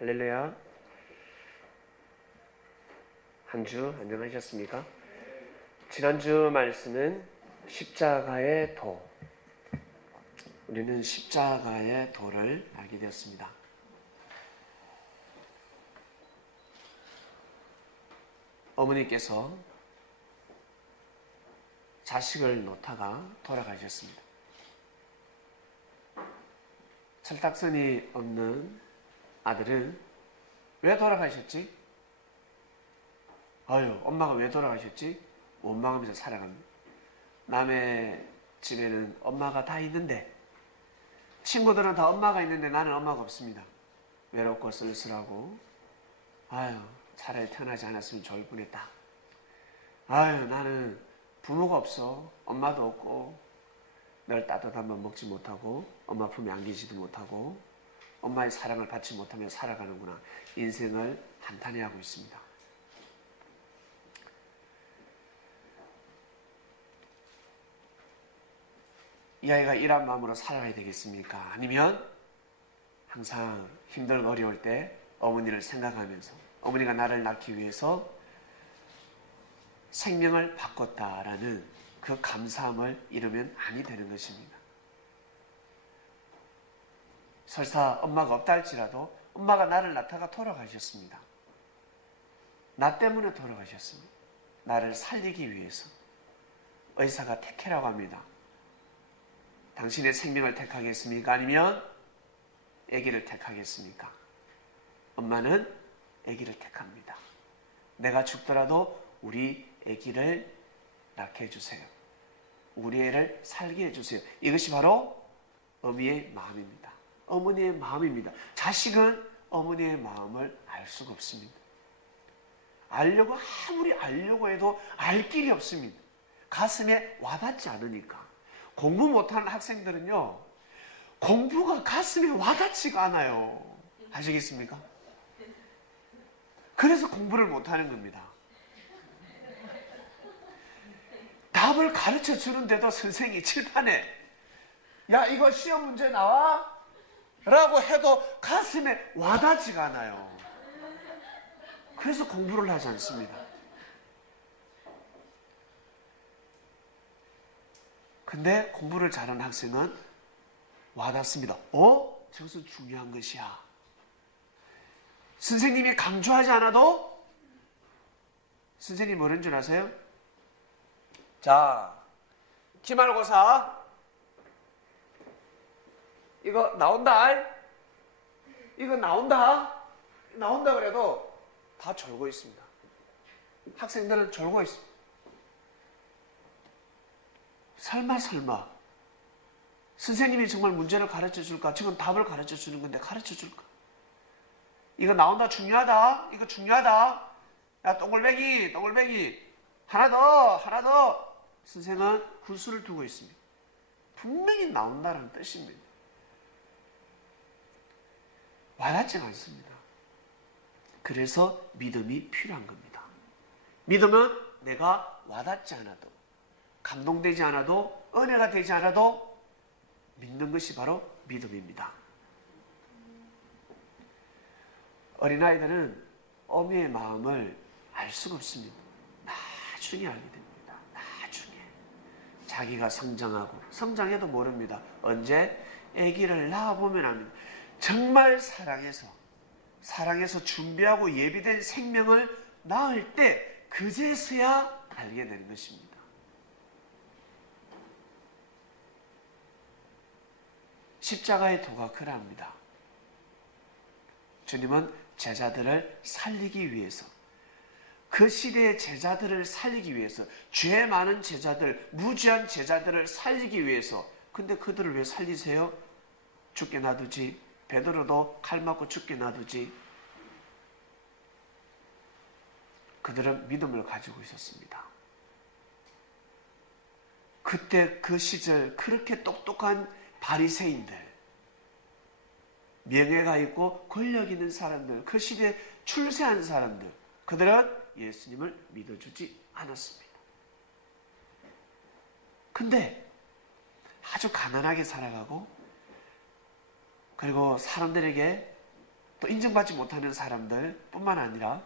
할렐루야. 한 주 안녕하셨습니까? 지난주 말씀은 십자가의 도. 우리는 십자가의 도를 알게 되었습니다. 어머니께서 자식을 놓다가 돌아가셨습니다. 철딱선이 없는 아들은 왜 돌아가셨지? 엄마가 왜 돌아가셨지? 원망하면서 살아갑니다. 남의 집에는 엄마가 다 있는데, 친구들은 다 엄마가 있는데 나는 엄마가 없습니다. 외롭고 쓸쓸하고, 차라리 태어나지 않았으면 좋을 뻔했다. 나는 부모가 없어. 엄마도 없고, 늘 따뜻한 밥 먹지 못하고, 엄마 품에 안기지도 못하고, 엄마의 사랑을 받지 못하며 살아가는구나. 인생을 한탄해하고 있습니다. 이 아이가 이런 마음으로 살아가야 되겠습니까? 아니면 항상 힘들고 어려울 때 어머니를 생각하면서 어머니가 나를 낳기 위해서 생명을 바꿨다라는 그 감사함을 잃으면 아니 되는 것입니다. 설사 엄마가 없다 할지라도 엄마가 나를 낳다가 돌아가셨습니다. 나 때문에 돌아가셨습니다. 나를 살리기 위해서. 의사가 택해라고 합니다. 당신의 생명을 택하겠습니까? 아니면 아기를 택하겠습니까? 엄마는 아기를 택합니다. 내가 죽더라도 우리 아기를 낳게 해주세요. 우리 애를 살게 해주세요. 이것이 바로 어미의 마음입니다. 어머니의 마음입니다. 자식은 어머니의 마음을 알 수가 없습니다. 아무리 알려고 해도 알 길이 없습니다. 가슴에 와닿지 않으니까. 공부 못하는 학생들은요, 공부가 가슴에 와닿지가 않아요. 아시겠습니까? 그래서 공부를 못하는 겁니다. 답을 가르쳐 주는데도 선생님이 칠판에 야, 이거 시험 문제 나와? 라고 해도 가슴에 와닿지가 않아요. 그래서 공부를 하지 않습니다. 근데 공부를 잘하는 학생은 와닿습니다. 저것은 중요한 것이야. 선생님이 강조하지 않아도 선생님이 뭐라는 줄 아세요? 자, 기말고사 이거 나온다. 이거 나온다 그래도 다 졸고 있습니다. 학생들은 졸고 있습니다. 설마 선생님이 정말 문제를 가르쳐 줄까? 지금 답을 가르쳐 주는 건데 가르쳐 줄까? 이거 나온다. 중요하다. 이거 중요하다. 야, 동글뱅이 하나 더. 선생은 훈수를 두고 있습니다. 분명히 나온다는 뜻입니다. 와닿지 않습니다. 그래서 믿음이 필요한 겁니다. 믿음은 내가 와닿지 않아도, 감동되지 않아도, 은혜가 되지 않아도 믿는 것이 바로 믿음입니다. 어린아이들은 어미의 마음을 알 수가 없습니다. 나중에 알게 됩니다. 나중에. 자기가 성장해도 모릅니다. 언제? 아기를 낳아보면 압니다. 정말 사랑해서 준비하고 예비된 생명을 낳을 때 그제서야 알게 되는 것입니다. 십자가의 도가 그러합니다. 주님은 제자들을 살리기 위해서, 그 시대의 제자들을 살리기 위해서, 죄 많은 제자들, 무지한 제자들을 살리기 위해서. 근데 그들을 왜 살리세요? 죽게 놔두지. 베드로도 칼 맞고 죽게 놔두지. 그들은 믿음을 가지고 있었습니다. 그때 그 시절 그렇게 똑똑한 바리새인들, 명예가 있고 권력 있는 사람들, 그 시대에 출세한 사람들, 그들은 예수님을 믿어주지 않았습니다. 근데 아주 가난하게 살아가고, 그리고 사람들에게 또 인정받지 못하는 사람들 뿐만 아니라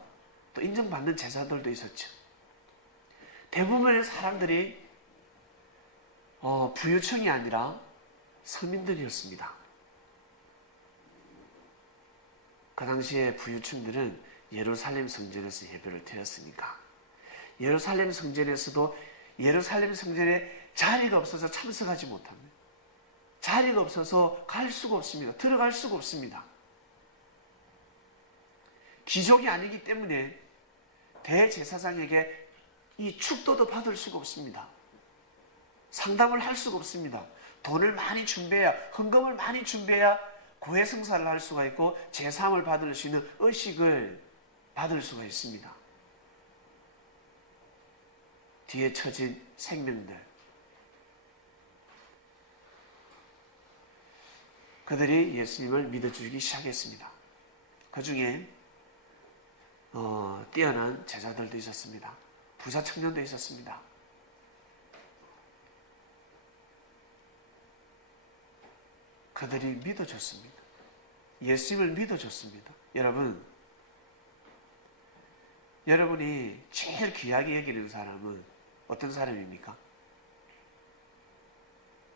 또 인정받는 제자들도 있었죠. 대부분의 사람들이 부유층이 아니라 서민들이었습니다. 그 당시에 부유층들은 예루살렘 성전에서 예배를 드렸으니까 예루살렘 성전에서도 예루살렘 성전에 자리가 없어서 참석하지 못합니다. 자리가 없어서 갈 수가 없습니다. 들어갈 수가 없습니다. 귀족이 아니기 때문에 대제사장에게 이 축도도 받을 수가 없습니다. 상담을 할 수가 없습니다. 돈을 많이 준비해야, 헌금을 많이 준비해야 고해성사를 할 수가 있고 제사함을 받을 수 있는 의식을 받을 수가 있습니다. 뒤에 처진 생명들, 그들이 예수님을 믿어주기 시작했습니다. 그 중에 뛰어난 제자들도 있었습니다. 부자 청년도 있었습니다. 그들이 믿어줬습니다. 예수님을 믿어줬습니다. 여러분이 제일 귀하게 여기는 사람은 어떤 사람입니까?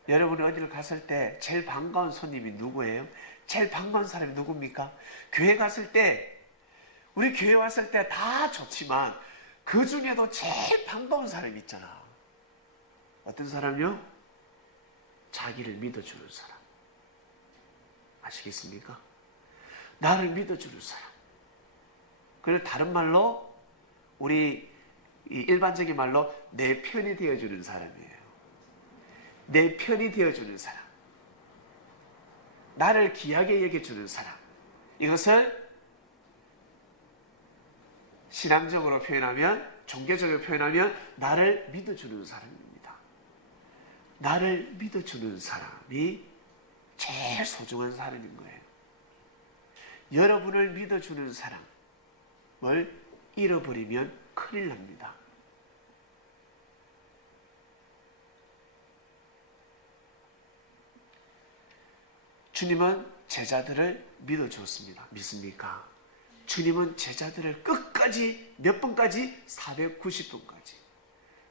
여러분이 어디를 갔을 때 제일 반가운 손님이 누구예요? 제일 반가운 사람이 누굽니까? 교회 갔을 때, 우리 교회 왔을 때 다 좋지만 그 중에도 제일 반가운 사람이 있잖아. 어떤 사람이요? 자기를 믿어주는 사람. 아시겠습니까? 나를 믿어주는 사람. 그걸 다른 말로 우리 일반적인 말로 내 편이 되어주는 사람이에요. 내 편이 되어주는 사람. 나를 귀하게 여겨주는 사람. 이것을 신앙적으로 표현하면, 종교적으로 표현하면 나를 믿어주는 사람입니다. 나를 믿어주는 사람이 제일 소중한 사람인 거예요. 여러분을 믿어주는 사람을 잃어버리면 큰일 납니다. 주님은 제자들을 믿어주었습니다. 믿습니까? 주님은 제자들을 끝까지, 몇 번까지? 490번까지.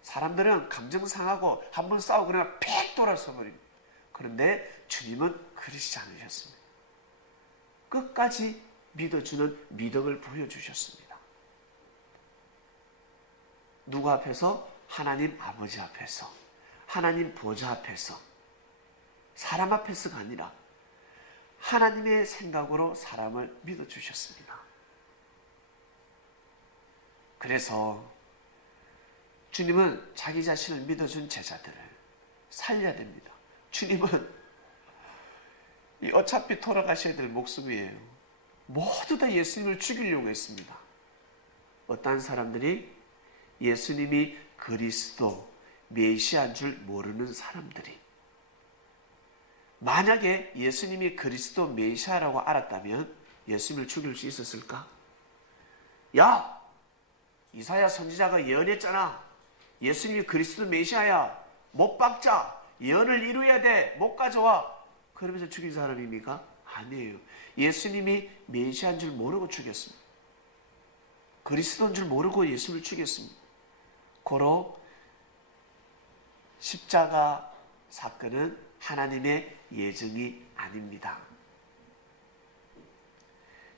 사람들은 감정 상하고 한번 싸우고 그러면 팩 돌아서 버립니다. 그런데 주님은 그러시지 않으셨습니다. 끝까지 믿어주는 믿음을 보여주셨습니다. 누구 앞에서? 하나님 아버지 앞에서, 하나님 보좌 앞에서, 사람 앞에서가 아니라 하나님의 생각으로 사람을 믿어주셨습니다. 그래서 주님은 자기 자신을 믿어준 제자들을 살려야 됩니다. 주님은 어차피 돌아가셔야 될 목숨이에요. 모두 다 예수님을 죽이려고 했습니다. 어떤 사람들이 예수님이 그리스도 메시아인 줄 모르는 사람들이, 만약에 예수님이 그리스도 메시아라고 알았다면 예수님을 죽일 수 있었을까? 야! 이사야 선지자가 예언했잖아. 예수님이 그리스도 메시아야. 못 박자. 예언을 이루어야 돼. 못 가져와. 그러면서 죽인 사람입니까? 아니에요. 예수님이 메시아인 줄 모르고 죽였습니다. 그리스도인 줄 모르고 예수님을 죽였습니다. 고로 십자가 사건은 하나님의 예정이 아닙니다.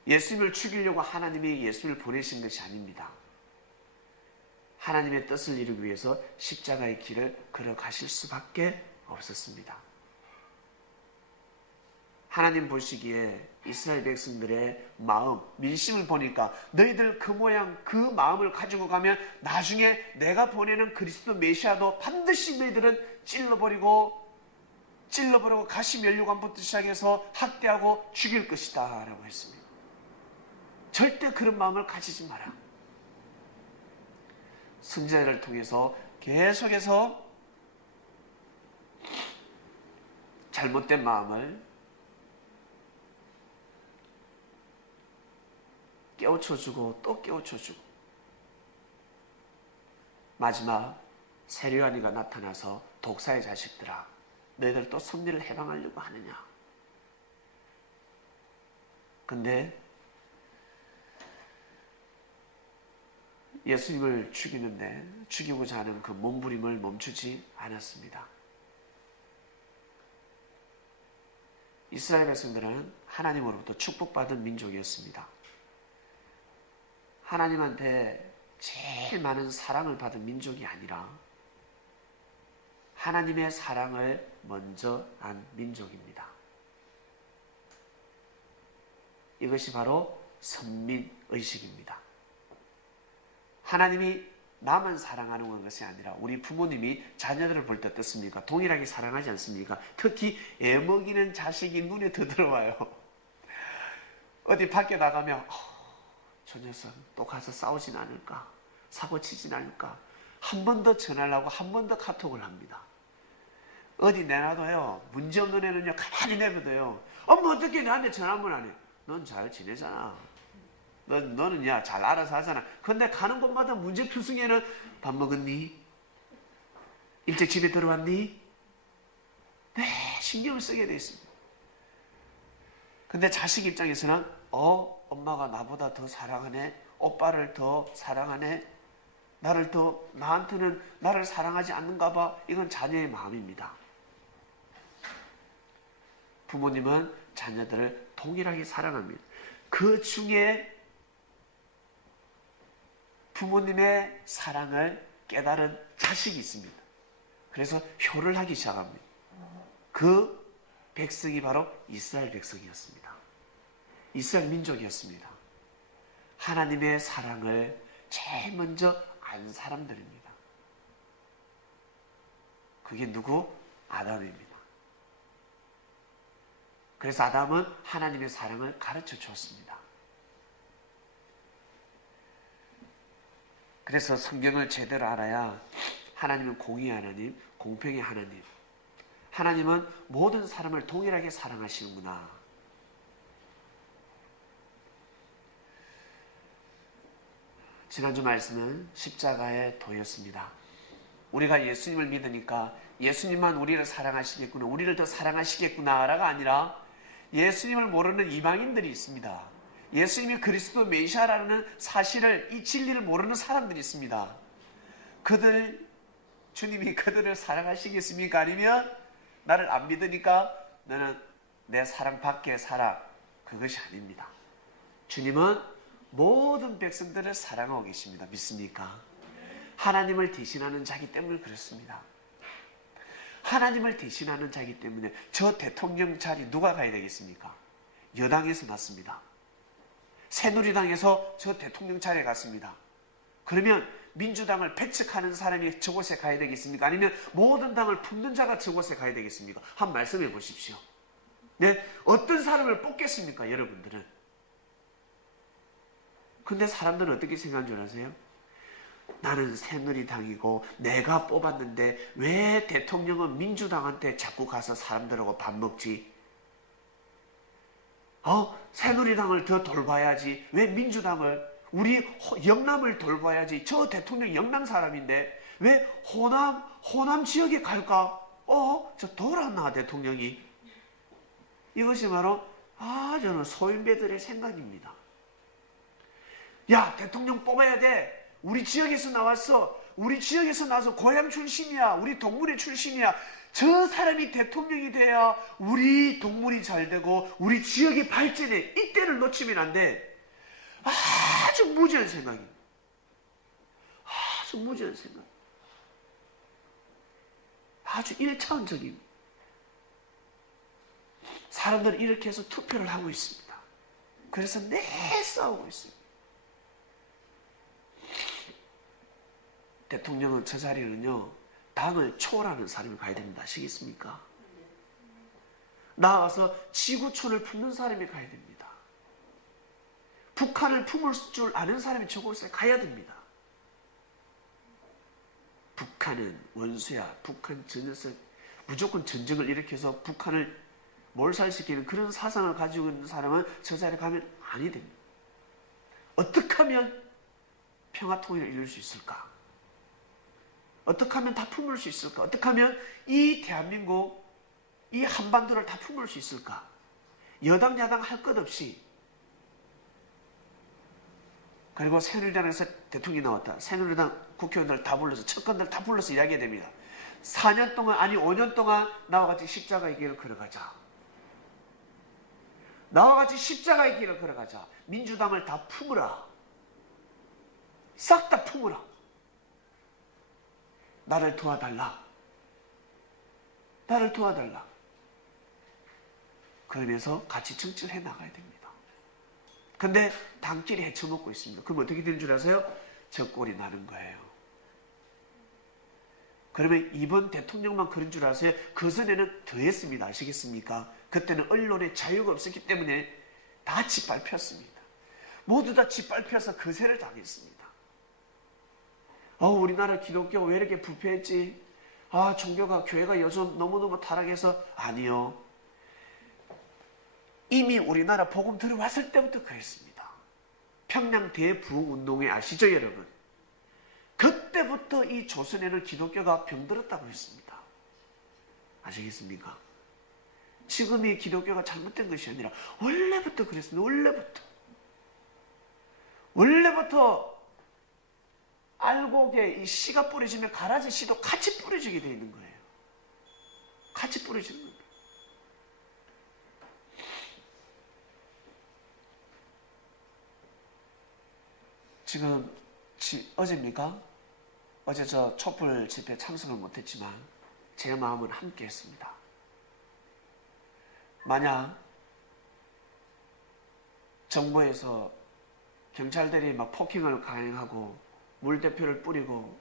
예수님을 죽이려고 하나님이 예수님을 보내신 것이 아닙니다. 하나님의 뜻을 이루기 위해서 십자가의 길을 걸어가실 수밖에 없었습니다. 하나님 보시기에 이스라엘 백성들의 마음, 민심을 보니까 너희들 그 모양 그 마음을 가지고 가면 나중에 내가 보내는 그리스도 메시아도 반드시 너희들은 찔러버리고 가시 면류관부터 시작해서 학대하고 죽일 것이다 라고 했습니다. 절대 그런 마음을 가지지 마라. 선지자를 통해서 계속해서 잘못된 마음을 깨우쳐주고 또 깨우쳐주고, 마지막 세례요한이가 나타나서 독사의 자식들아, 너희들 또 섭리를 해방하려고 하느냐. 근데 예수님을 죽이는데 죽이고자 하는 그 몸부림을 멈추지 않았습니다. 이스라엘 백성들은 하나님으로부터 축복받은 민족이었습니다. 하나님한테 제일 많은 사랑을 받은 민족이 아니라 하나님의 사랑을 먼저 안 민족입니다. 이것이 바로 선민의식입니다. 하나님이 나만 사랑하는 것이 아니라 우리 부모님이 자녀들을 볼 때 어떻습니까? 동일하게 사랑하지 않습니까? 특히 애 먹이는 자식이 눈에 더 들어와요. 어디 밖에 나가면 저 녀석 또 가서 싸우진 않을까? 사고치진 않을까? 한 번 더 전화하려고 한 번 더 카톡을 합니다. 어디 내놔도요, 문제없는 애는요 가만히 내버려둬요. 엄마 어떻게 나한테 전화 한 번 안 해? 넌 잘 지내잖아. 너는 야 잘 알아서 하잖아. 근데 가는 곳마다 문제투성이에는 밥 먹었니? 일찍 집에 들어왔니? 네, 신경을 쓰게 돼 있습니다. 근데 자식 입장에서는 엄마가 나보다 더 사랑하네, 오빠를 더 사랑하네, 나한테는 나를 사랑하지 않는가 봐. 이건 자녀의 마음입니다. 부모님은 자녀들을 동일하게 사랑합니다. 그 중에 부모님의 사랑을 깨달은 자식이 있습니다. 그래서 효를 하기 시작합니다. 그 백성이 바로 이스라엘 백성이었습니다. 이스라엘 민족이었습니다. 하나님의 사랑을 제일 먼저 안 사람들입니다. 그게 누구? 아담입니다. 그래서 아담은 하나님의 사랑을 가르쳐 주었습니다. 그래서 성경을 제대로 알아야 하나님은 공의의 하나님, 공평의 하나님. 하나님은 모든 사람을 동일하게 사랑하시는구나. 지난주 말씀은 십자가의 도였습니다. 우리가 예수님을 믿으니까 예수님만 우리를 사랑하시겠구나, 우리를 더 사랑하시겠구나라가 아니라 예수님을 모르는 이방인들이 있습니다. 예수님이 그리스도 메시아라는 사실을, 이 진리를 모르는 사람들이 있습니다. 주님이 그들을 사랑하시겠습니까? 아니면 나를 안 믿으니까 너는 내 사랑 밖에 살아. 그것이 아닙니다. 주님은 모든 백성들을 사랑하고 계십니다. 믿습니까? 하나님을 대신하는 자기 때문에 그렇습니다. 하나님을 대신하는 자기 때문에 저 대통령 자리 누가 가야 되겠습니까? 여당에서 났습니다. 새누리당에서 저 대통령 자리에 갔습니다. 그러면 민주당을 배척하는 사람이 저곳에 가야 되겠습니까? 아니면 모든 당을 품는 자가 저곳에 가야 되겠습니까? 한번 말씀해 보십시오. 네, 어떤 사람을 뽑겠습니까? 여러분들은. 근데 사람들은 어떻게 생각하는 줄 아세요? 나는 새누리당이고 내가 뽑았는데 왜 대통령은 민주당한테 자꾸 가서 사람들하고 밥 먹지? 새누리당을 더 돌봐야지. 왜 민주당을, 우리 영남을 돌봐야지. 저 대통령 영남 사람인데 왜 호남 지역에 갈까? 저 돌았나 대통령이. 이것이 바로 저는 소인배들의 생각입니다. 야, 대통령 뽑아야 돼. 우리 지역에서 나왔어. 우리 지역에서 나와서 고향 출신이야. 우리 동문회 출신이야. 저 사람이 대통령이 돼야 우리 동문이 잘 되고 우리 지역이 발전해. 이때를 놓치면 안 돼. 아주 무지한 생각입니다. 아주 무지한 생각. 아주 1차원적입니다. 사람들은 이렇게 해서 투표를 하고 있습니다. 그래서 싸우고 있습니다. 대통령은 저 자리는요, 당을 초월하는 사람이 가야 됩니다. 아시겠습니까? 나와서 지구촌을 품는 사람이 가야 됩니다. 북한을 품을 줄 아는 사람이 저곳에 가야 됩니다. 북한은 원수야. 북한 저 녀석 무조건 전쟁을 일으켜서 북한을 몰살시키는 그런 사상을 가지고 있는 사람은 저 자리에 가면 아니 됩니다. 어떻게 하면 평화통일을 이룰 수 있을까? 어떻게 하면 다 품을 수 있을까? 어떻게 하면 이 대한민국, 이 한반도를 다 품을 수 있을까? 여당 야당 할 것 없이 그리고 새누리당에서 대통령이 나왔다. 새누리당 국회의원들 다 불러서 측근들 다 불러서 이야기해야 됩니다. 4년 동안 아니 5년 동안 나와 같이 십자가의 길을 걸어가자. 나와 같이 십자가의 길을 걸어가자. 민주당을 다 품으라. 싹 다 품으라. 나를 도와달라. 나를 도와달라. 그러면서 같이 정치를 해나가야 됩니다. 근데 당끼리 헤쳐먹고 있습니다. 그럼 어떻게 되는 줄 아세요? 적골이 나는 거예요. 그러면 이번 대통령만 그런 줄 아세요? 그 전에는 더 했습니다. 아시겠습니까? 그때는 언론의 자유가 없었기 때문에 다 짓밟혔습니다. 모두 다 짓밟혀서 거세를 당했습니다. 우리나라 기독교 왜 이렇게 부패했지? 종교가 교회가 요즘 너무너무 타락해서 아니요. 이미 우리나라 복음 들어왔을 때부터 그랬습니다. 평양 대부흥운동회 아시죠 여러분? 그때부터 이 조선에는 기독교가 병들었다고 했습니다. 아시겠습니까? 지금이 기독교가 잘못된 것이 아니라 원래부터 그랬습니다. 원래부터 알곡에 이 씨가 뿌려지면 가라지 씨도 같이 뿌려지게 되어 있는 거예요. 같이 뿌려지는 거예요. 지금 어제입니까? 어제 저 촛불 집회 참석을 못했지만 제 마음은 함께 했습니다. 만약 정부에서 경찰들이 막 폭행을 강행하고 물대표를 뿌리고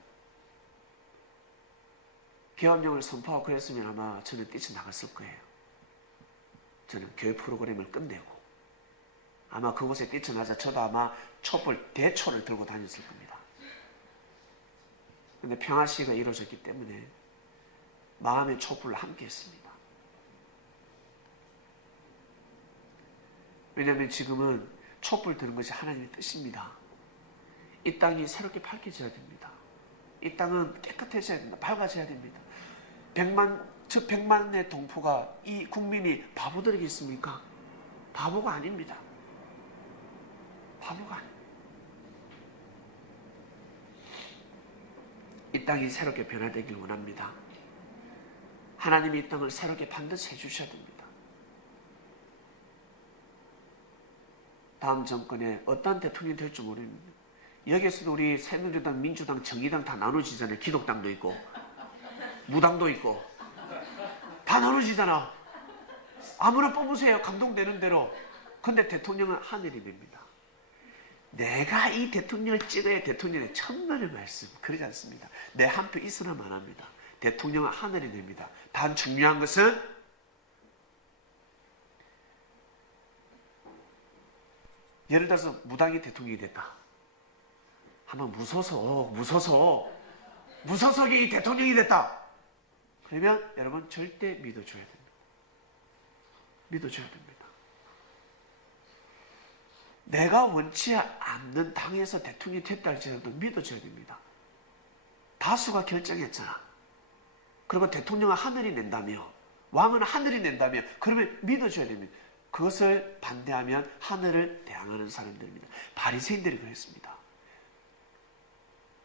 계엄령을 선포하고 그랬으면 아마 저는 뛰쳐나갔을 거예요. 저는 교육 프로그램을 끝내고 아마 그곳에 뛰쳐나자 저도 아마 촛불 대초를 들고 다녔을 겁니다. 근데 평화시위가 이루어졌기 때문에 마음의 촛불을 함께 했습니다. 왜냐하면 지금은 촛불 드는 것이 하나님의 뜻입니다. 이 땅이 새롭게 밝혀져야 됩니다. 이 땅은 깨끗해져야 됩니다. 밝아져야 됩니다. 100만의 동포가 이 국민이 바보들이겠습니까? 바보가 아닙니다. 바보가 아닙니다. 이 땅이 새롭게 변화되길 원합니다. 하나님이 이 땅을 새롭게 반드시 해주셔야 됩니다. 다음 정권에 어떤 대통령이 될지 모릅니다. 여기에서도 우리 새누리당, 민주당, 정의당 다 나눠지잖아요. 기독당도 있고 무당도 있고 다 나눠지잖아. 아무나 뽑으세요. 감동되는 대로. 근데 대통령은 하늘이 됩니다. 내가 이 대통령을 찍어야 대통령의 천만의 말씀. 그러지 않습니다. 내 한 표 있으나만 합니다. 대통령은 하늘이 됩니다. 단 중요한 것은 예를 들어서 무당이 대통령이 됐다. 한번 무서워서 이 대통령이 됐다. 그러면 여러분 절대 믿어줘야 됩니다. 믿어줘야 됩니다. 내가 원치 않는 당에서 대통령이 됐다 할지라도 믿어줘야 됩니다. 다수가 결정했잖아. 그리고 대통령은 하늘이 낸다며, 왕은 하늘이 낸다며, 그러면 믿어줘야 됩니다. 그것을 반대하면 하늘을 대항하는 사람들입니다. 바리새인들이 그랬습니다.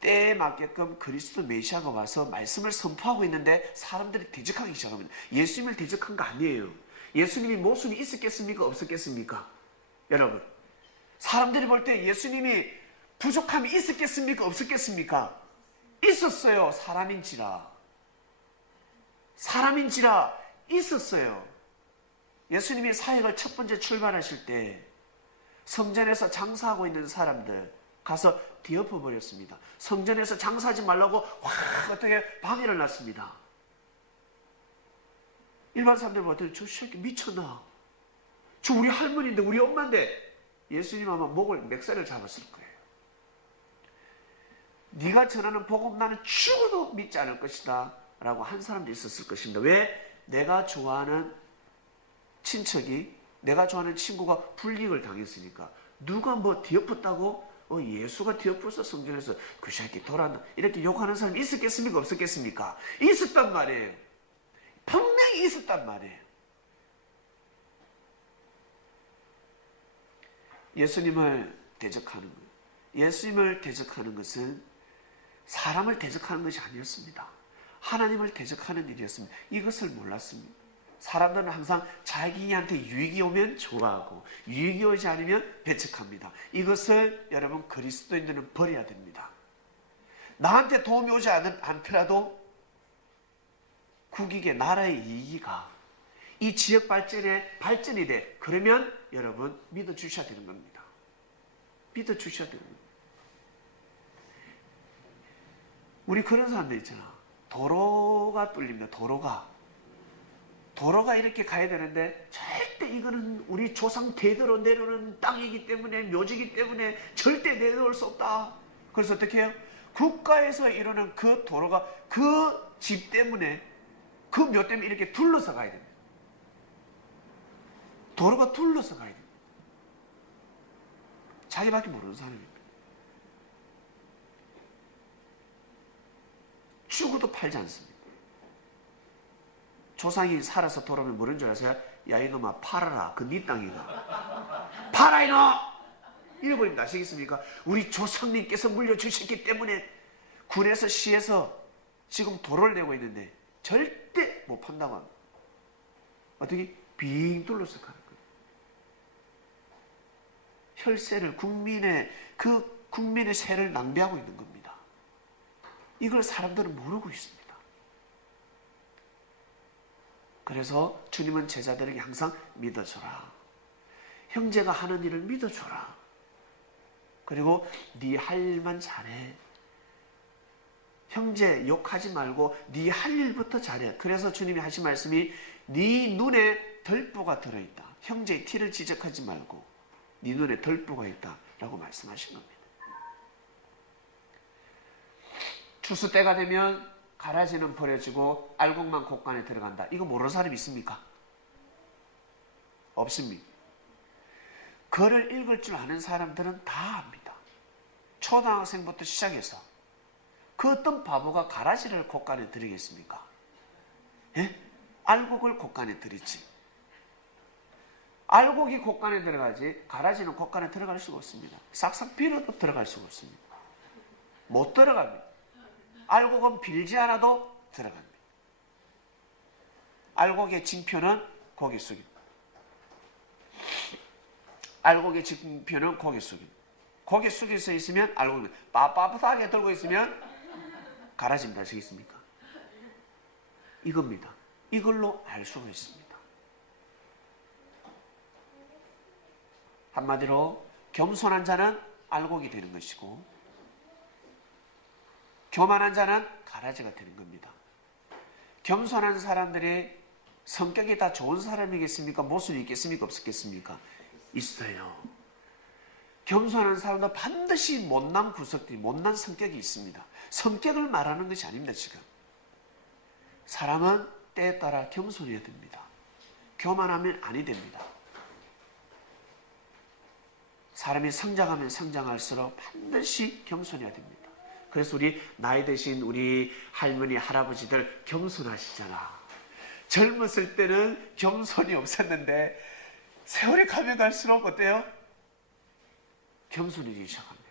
때에 맞게끔 그리스도 메시아가 와서 말씀을 선포하고 있는데 사람들이 대적하기 시작합니다. 예수님을 대적한 거 아니에요. 예수님이 모순이 있었겠습니까? 없었겠습니까? 여러분, 사람들이 볼 때 예수님이 부족함이 있었겠습니까? 없었겠습니까? 있었어요. 사람인지라 있었어요. 예수님이 사역을 첫 번째 출발하실 때 성전에서 장사하고 있는 사람들 가서 뒤엎어 버렸습니다. 성전에서 장사하지 말라고 확 어떻게 방해를 놨습니다. 일반 사람들 볼 때는 저 새끼 미쳤나? 저 우리 할머니인데 우리 엄마인데. 예수님 아마 목을 멱살을 잡았을 거예요. 네가 전하는 복음 나는 죽어도 믿지 않을 것이다 라고 한 사람도 있었을 것입니다. 왜? 내가 좋아하는 친척이, 내가 좋아하는 친구가 불이익을 당했으니까. 누가 뭐 뒤엎었다고? 예수가 뒤엎었어 성전에서. 그 새끼 돌았나? 이렇게 욕하는 사람이 있었겠습니까? 없었겠습니까? 있었단 말이에요. 분명히 있었단 말이에요. 예수님을 대적하는 거예요. 예수님을 대적하는 것은 사람을 대적하는 것이 아니었습니다. 하나님을 대적하는 일이었습니다. 이것을 몰랐습니다. 사람들은 항상 자기한테 유익이 오면 좋아하고 유익이 오지 않으면 배척합니다. 이것을 여러분 그리스도인들은 버려야 됩니다. 나한테 도움이 오지 않더라도 국익의 나라의 이익이가 이 지역 발전이 돼. 그러면 여러분 믿어주셔야 되는 겁니다. 믿어주셔야 되는 겁니다. 우리 그런 사람들 있잖아. 도로가 뚫립니다. 도로가 이렇게 가야 되는데 절대 이거는 우리 조상 대대로 내려오는 땅이기 때문에 묘지이기 때문에 절대 내려올 수 없다. 그래서 어떻게 해요? 국가에서 이루는 그 도로가 그 집 때문에 그 묘 때문에 이렇게 둘러서 가야 됩니다. 도로가 둘러서 가야 됩니다. 자기밖에 모르는 사람입니다. 죽어도 팔지 않습니다. 조상이 살아서 돌아오면 뭐라는 줄 아세요? 야 이놈아 팔아라. 그 네 땅이다. 팔아 이놈! 잃어버린다. 아시겠습니까? 우리 조상님께서 물려주셨기 때문에 군에서 시에서 지금 도로를 내고 있는데 절대 못 판다고 합니다. 어떻게? 빙 둘러서 가는 거예요. 혈세를 국민의 세를 낭비하고 있는 겁니다. 이걸 사람들은 모르고 있습니다. 그래서 주님은 제자들에게 항상 믿어줘라. 형제가 하는 일을 믿어줘라. 그리고 네 할 일만 잘해. 형제 욕하지 말고 네 할 일부터 잘해. 그래서 주님이 하신 말씀이 네 눈에 덜보가 들어있다. 형제의 티를 지적하지 말고 네 눈에 덜보가 있다 라고 말씀하신 겁니다. 추수 때가 되면 가라지는 버려지고 알곡만 곡간에 들어간다. 이거 모르는 사람이 있습니까? 없습니다. 글을 읽을 줄 아는 사람들은 다 압니다. 초등학생부터 시작해서 그 어떤 바보가 가라지를 곡간에 들이겠습니까? 예? 알곡을 곡간에 들이지. 알곡이 곡간에 들어가지 가라지는 곡간에 들어갈 수가 없습니다. 싹싹 빌어도 들어갈 수가 없습니다. 못 들어갑니다. 알곡은 빌지 않아도 들어갑니다. 알곡의 징표는 고개 숙입니다. 알곡의 징표는 고개 숙입니다. 고개 숙여서 있으면 알곡입니다. 빳빳하게 들고 있으면 가라지입니다. 아시겠습니까? 이겁니다. 이걸로 알 수가 있습니다. 한마디로 겸손한 자는 알곡이 되는 것이고 교만한 자는 가라지가 되는 겁니다. 겸손한 사람들의 성격이 다 좋은 사람이겠습니까? 모순이 있겠습니까? 없겠습니까? 있어요. 겸손한 사람도 반드시 못난 구석들이, 못난 성격이 있습니다. 성격을 말하는 것이 아닙니다. 지금 사람은 때에 따라 겸손해야 됩니다. 교만하면 아니 됩니다. 사람이 성장하면 성장할수록 반드시 겸손해야 됩니다. 그래서 우리 나이 드신 우리 할머니 할아버지들 겸손하시잖아. 젊었을 때는 겸손이 없었는데 세월이 가면 갈수록 어때요? 겸손해지기 시작합니다.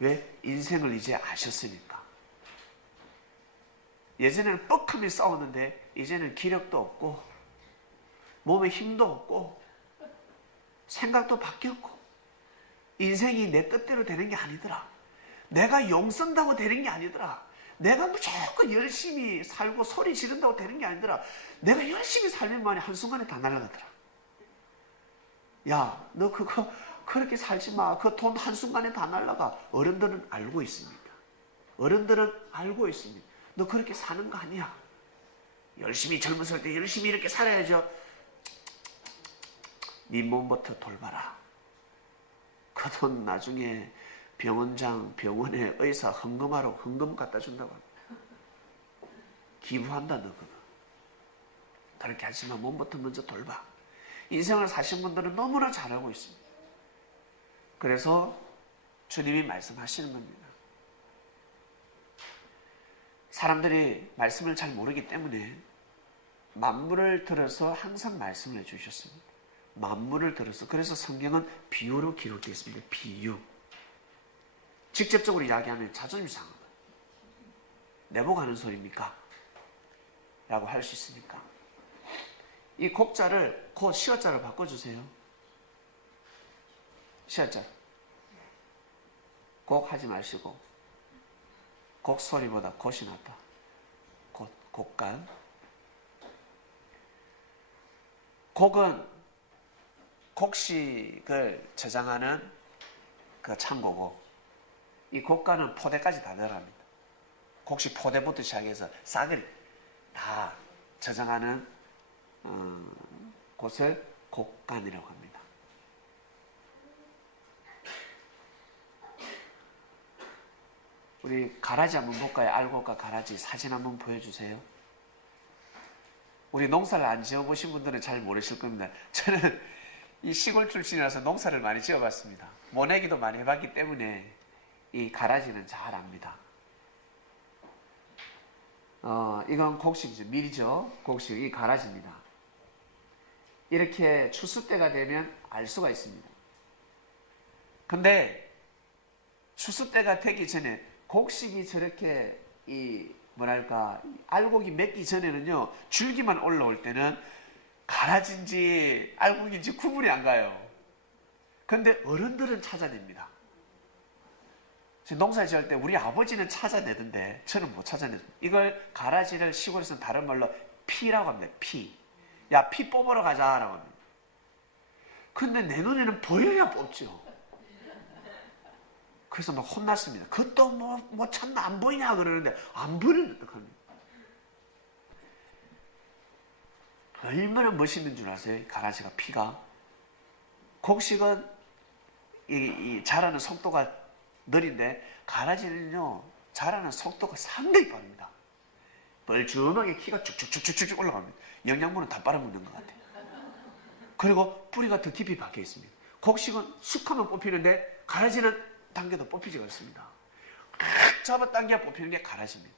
왜? 인생을 이제 아셨으니까. 예전에는 뻑하며 싸웠는데 이제는 기력도 없고 몸에 힘도 없고 생각도 바뀌었고 인생이 내 뜻대로 되는 게 아니더라. 내가 용 쓴다고 되는 게 아니더라. 내가 무조건 열심히 살고 소리 지른다고 되는 게 아니더라. 내가 열심히 살면만이 한순간에 다 날아가더라. 야, 너 그거 그렇게 살지 마. 그 돈 한순간에 다 날아가. 어른들은 알고 있습니다. 어른들은 알고 있습니다. 너 그렇게 사는 거 아니야. 열심히 젊었을 때 열심히 이렇게 살아야죠. 네 몸부터 돌봐라. 그 돈 나중에 병원장, 병원에 의사 헌금하러 헌금 갖다 준다고 합니다. 기부한다 너 그거. 그렇게 하지만 몸부터 먼저 돌봐. 인생을 사신 분들은 너무나 잘 알고 있습니다. 그래서 주님이 말씀하시는 겁니다. 사람들이 말씀을 잘 모르기 때문에 만물을 들어서 항상 말씀을 해주셨습니다. 만물을 들어서. 그래서 성경은 비유로 기록되어 있습니다. 비유. 직접적으로 이야기하면 자존심 상한 거예요. 내보고 하는 소리입니까? 라고 할 수 있으니까. 이 곡자를 곧 시어자로 바꿔주세요. 시어자. 곡 하지 마시고 곡 소리보다 곧이 낫다. 곡간. 곡은 곡식을 저장하는 그 창고고, 이 곡간은 포대까지 다 들어갑니다. 곡식 포대부터 시작해서 싹을 다 저장하는 곳을 곡간이라고 합니다. 우리 가라지 한번 볼까요? 알곡과 가라지 사진 한번 보여주세요. 우리 농사를 안 지어보신 분들은 잘 모르실 겁니다. 저는 이 시골 출신이라서 농사를 많이 지어봤습니다. 모내기도 많이 해봤기 때문에 이 가라지는 잘 압니다. 이건 곡식이죠. 밀이죠. 곡식. 이 가라지입니다. 이렇게 추수 때가 되면 알 수가 있습니다. 근데 추수 때가 되기 전에 곡식이 저렇게 알곡이 맺기 전에는요, 줄기만 올라올 때는 가라지인지 알곡인지 구분이 안 가요. 근데 어른들은 찾아냅니다. 농사 지을 때 우리 아버지는 찾아내던데 저는 못 찾아냈습니다. 이걸 가라지를 시골에서는 다른 말로 피라고 합니다. 피. 야, 피 뽑으러 가자라고 합니다. 근데 내 눈에는 보여야 뽑죠. 그래서 막 혼났습니다. 그것도 뭐 찾나 안 보이냐 그러는데 안 보이는데 어떡합니까? 얼마나 멋있는 줄 아세요? 가라지가 피가. 곡식은 이 자라는 속도가 느린데 가라지는요 자라는 속도가 상당히 빠릅니다. 뻘쭘하게 키가 쭉쭉쭉쭉 올라갑니다. 영양분은 다 빨아먹는 것 같아요. 그리고 뿌리가 더 깊이 박혀 있습니다. 곡식은 쑥 하면 뽑히는데 가라지는 당겨도 뽑히지가 않습니다. 잡아 당겨 뽑히는 게 가라지입니다.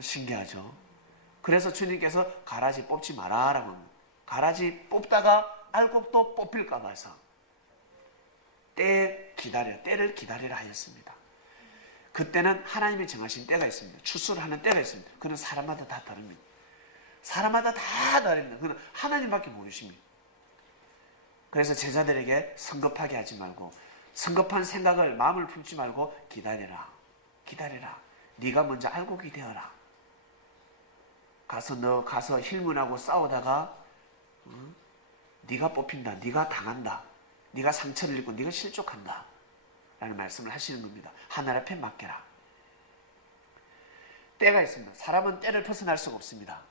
신기하죠? 그래서 주님께서 가라지 뽑지 마라라고 합니다. 가라지 뽑다가 알곡도 뽑힐까 봐서 때를 기다리라 하였습니다. 그때는 하나님이 정하신 때가 있습니다. 추수를 하는 때가 있습니다. 그는 사람마다 다 다릅니다. 사람마다 다 다릅니다. 그는 하나님밖에 모르십니다. 그래서 제자들에게 성급하게 하지 말고, 성급한 생각을 마음을 품지 말고 기다리라. 네가 먼저 알곡이 되어라. 가서 힐문하고 싸우다가 네가 뽑힌다. 네가 당한다. 네가 상처를 입고 네가 실족한다. 라는 말씀을 하시는 겁니다. 하늘 앞에 맡겨라. 때가 있습니다. 사람은 때를 벗어날 수가 없습니다.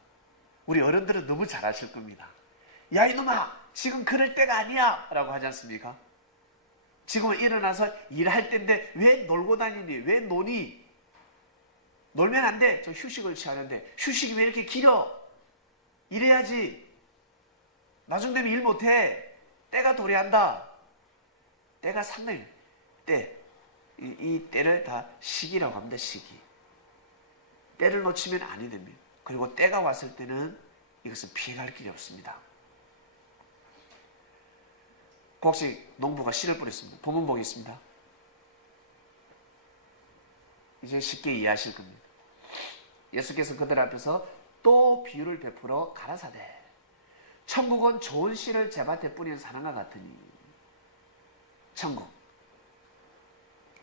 우리 어른들은 너무 잘 아실 겁니다. 야 이놈아, 지금 그럴 때가 아니야 라고 하지 않습니까? 지금은 일어나서 일할 때인데 왜 놀고 다니니? 왜 노니? 놀면 안 돼. 저 휴식을 취하는데 휴식이 왜 이렇게 길어? 일해야지. 나중 되면 일 못해. 때가 도래한다. 때가 상당히 이 때를 다 시기라고 합니다. 시기. 때를 놓치면 아니 됩니다. 그리고 때가 왔을 때는 이것은 피해갈 길이 없습니다. 곡식 농부가 씨를 뿌렸습니다. 본문 보겠습니다. 이제 쉽게 이해하실 겁니다. 예수께서 그들 앞에서 또 비유를 베풀어 가라사대 천국은 좋은 씨를 제밭에 뿌린 사람과 같으니, 천국